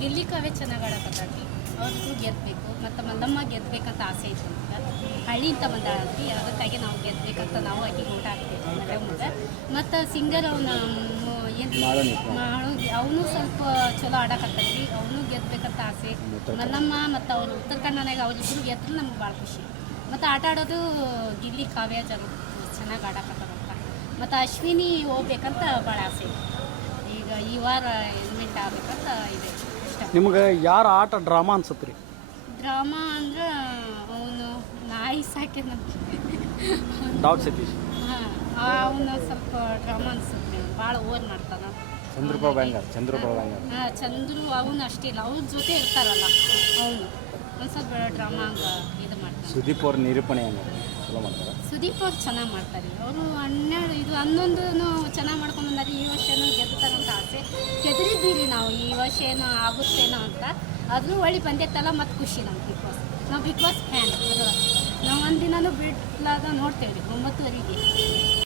ಗಿಲ್ಲಿ ಕಾವ್ಯ ಚೆನ್ನಾಗಿ ಆಡಕತ್ತಾಳ್ರಿ ಅವ್ರಿಗೂ ಗೆದ್ದಬೇಕು ಮತ್ತು ಮಲ್ಲಮ್ಮ ಗೆದ್ದಬೇಕಂತ ಆಸೆ ಇತ್ತು ನಮ್ಗೆ. ಹಳ್ಳಿಯಿಂದ ಬಂದಾಗಿ ಅದಕ್ಕಾಗಿ ನಾವು ಗೆದ್ದಬೇಕಂತ ನಾವು ಆಕೆ ಊಟ ಹಾಕ್ತೀವಿ ಮನೆ ಮತ್ತು ಸಿಂಗರ್ ಅವನ ಏನು? ಅವನು ಸ್ವಲ್ಪ ಚಲೋ ಆಡಕತ್ತಲ್ರಿ ಅವನು ಗೆದ್ದಬೇಕಂತ ಆಸೆ. ಮಲ್ಲಮ್ಮ ಮತ್ತು ಅವರು ಉತ್ತರ ಕನ್ನಡನಾಗ ಅವ್ರಿಬ್ರು ಗೆದ್ರೆ ನಮ್ಗೆ ಭಾಳ ಖುಷಿ. ಮತ್ತು ಆಟ ಆಡೋದು ಗಿಲ್ಲಿ ಕಾವ್ಯ ಜನ ಚೆನ್ನಾಗಿ ಆಡಕತ್ತಾರಂತ ಮತ್ತು ಅಶ್ವಿನಿ ಹೋಗ್ಬೇಕಂತ ಭಾಳ ಆಸೆ ಈಗ ಈ ವಾರ ಇನ್ವೆಂಟ್ ಆಗ್ಬೇಕಂತ ಇದೆ. ನಿಮ್ಗೆ ಯಾರ ಆಟ ಡ್ರಾಮಾ ಅನ್ಸುತ್ತೆ ರೀ ಡ್ರಾಮಾ ಅಂದ್ರೆ ಅವನು ನಾಯಿ ಸಾಕೆ ಡಾಟ್ ಸತೀಶ್. ಹಾಂ ಅವನು ಸ್ವಲ್ಪ ಡ್ರಾಮಾ ಅನ್ಸುತ್ತೆ ಭಾಳ ಓನ್ ಮಾಡ್ತಾನ. ಚಂದ್ರಪ್ರಭ ಬ್ಯಾಂಗರ್ ಚಂದ್ರಪ್ರಭ ಬ್ಯಾಂಗರ್ ಹಾಂ ಚಂದ್ರು ಅವನು ಅಷ್ಟೇ ಇಲ್ಲ ಅವ್ರ ಜೊತೆ ಇರ್ತಾರಲ್ಲ ಅವನು. ಒಂದು ಸ್ವಲ್ಪ ಡ್ರಾಮಾ ಹಂಗ ಇದು ಮಾಡ್ತಾನೆ. ಸುದೀಪ್ ಅವ್ರ ನಿರೂಪಣೆ ಚಲೋ ಮಾಡ್ತಾರೆ? ಸುದೀಪ್ ಅವ್ರು ಚೆನ್ನಾಗಿ ಮಾಡ್ತಾರೆ. ಅವರು ಹನ್ನೆರಡು ಇದು ಹನ್ನೊಂದು ಚೆನ್ನಾಗಿ ಮಾಡ್ಕೊಂಡು ಬಂದಾರೆ ಈ ವರ್ಷನೂ ಗೆದ್ದುತ್ತಾರಂತ ಆಸೆ. ಗೆದ್ರಿದ್ದೀವಿ ನಾವು ಈ ವರ್ಷ ಏನೋ ಆಗುತ್ತೇನೋ ಅಂತ, ಆದರೂ ಒಳ್ಳೆ ಬಂದೈತಲ್ಲ ಮತ್ತು ಖುಷಿ ನಮ್ಗೆ ಬಿಗ್ ಬಾಸ್ ನಾವು ಬಿಗ್ ಬಾಸ್ ಫ್ಯಾನ್ ನಾವು ಒಂದಿನನೂ ಬಿಡ್ಲಾಗ ನೋಡ್ತೇವೆ ರೀ ಒಂಬತ್ತುವರೆಗೆ.